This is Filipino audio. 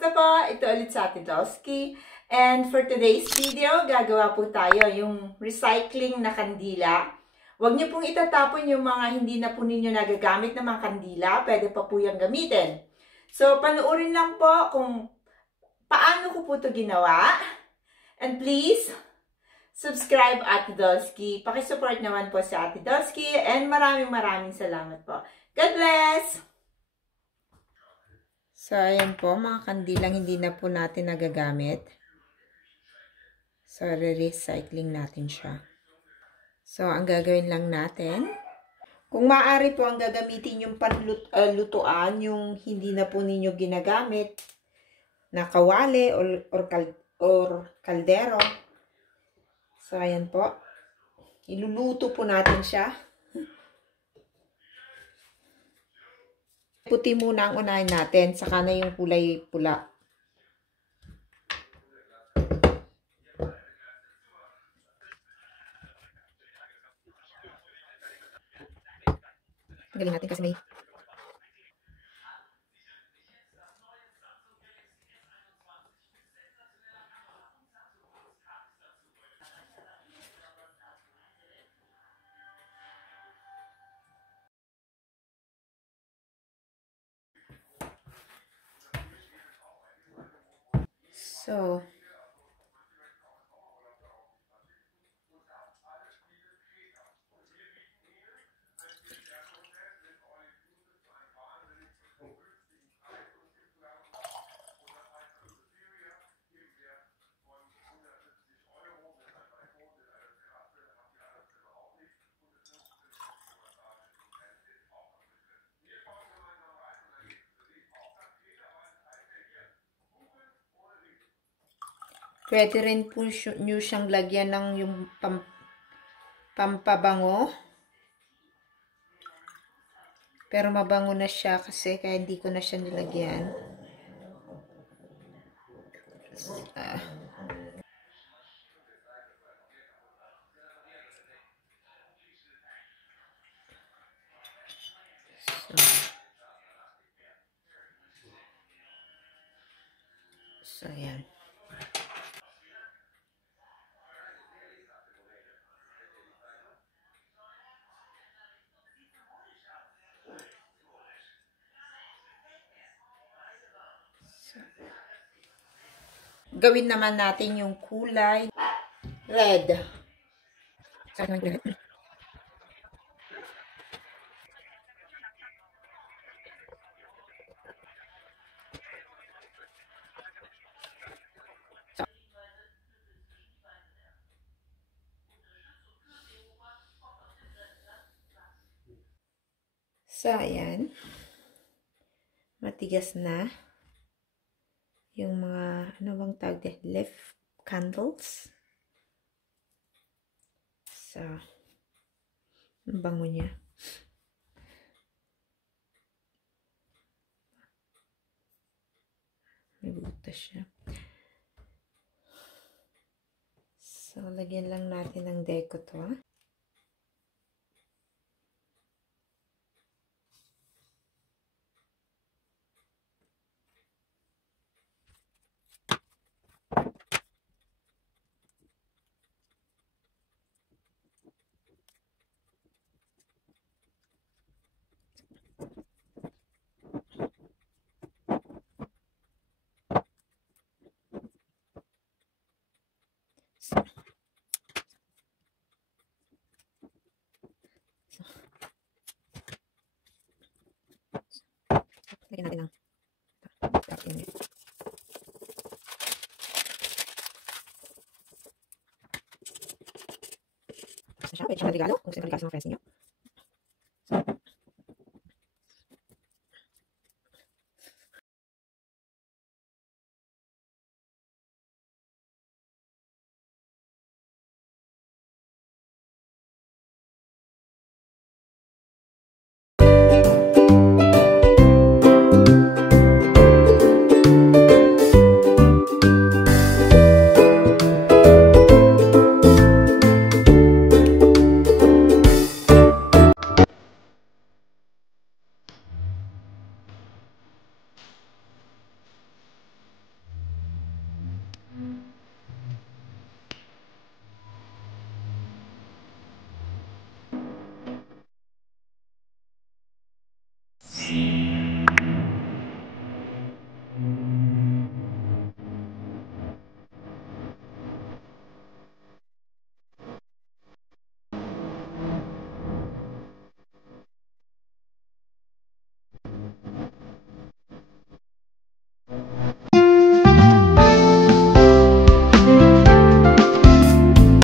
Kamusta po? Ito ulit sa Ate Dosky. And for today's video, gagawa po tayo yung recycling na kandila. Huwag niyo pong itatapon yung mga hindi na po ninyo nagagamit na mga kandila. Pwede pa po yung gamitin. So, panuorin lang po kung paano ko po ito ginawa. And please, subscribe Ate Dosky. Pakisupport naman po sa Ate Dosky. And maraming salamat po. God bless! So, ayan po, mga kandilang hindi na po natin nagagamit. So, re-recycling natin siya. So, ang gagawin lang natin, kung maaari po, ang gagamitin yung panlutuan, yung hindi na po ninyo ginagamit, na kawali or kaldero. So, ayan po. Iluluto po natin siya. Puti muna ang unahin natin, saka na yung kulay pula. Tanggalin natin kasi may so, pwede rin po nyo siyang lagyan ng yung pampabango. Pero mabango na siya kasi kaya hindi ko na siya nilagyan. So, ayan. Gawin naman natin yung kulay red. So, ayan. Matigas na. Yung mga, ano bang tawag dito? Leaf candles. So, ang bango niya. May butas siya. So, lagyan lang natin ng deco to. Lagyan natin ng pwede siya regalo kung sino regalo sa mga friends niyo.